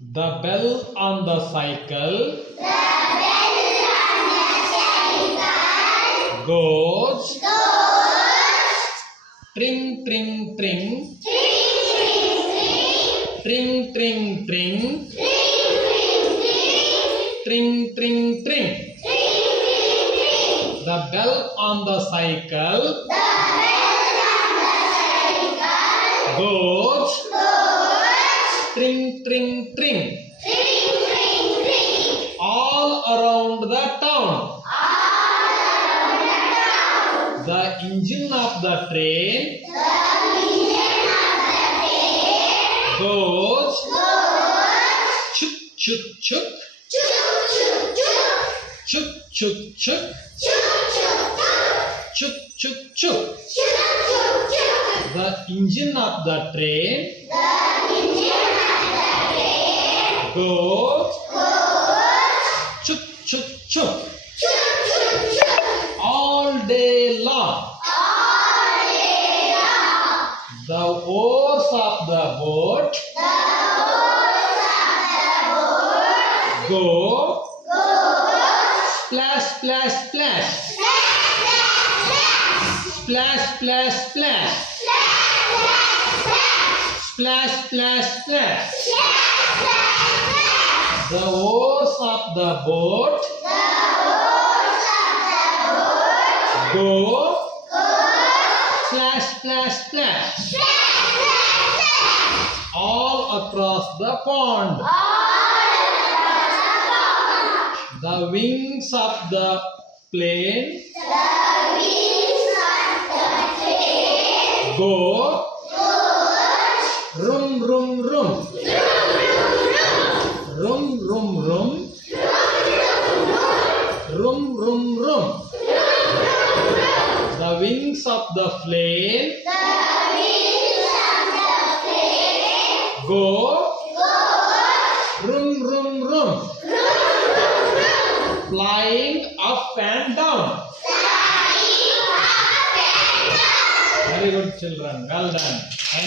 The bell on the cycle goes tring tring tring, tring tring tring, tring tring tring. The bell on the cycle goes tring tring tring all around the town. The engine of the train goes chuk chuk chuk, chuk chuk chuk, chuk chuk chuk. The engine of the train goes chuk chuk chuk all day long. The oars of the boat go splash splash splash, splash splash splash, splash splash splash. The oars of the boat go splash splash splash all across the pond. The wings of the plane go rum rum rum, rum rum rum, rum rum rum. The wings of the plane go rum rum rum, flying up and down. Very good, children. Well done.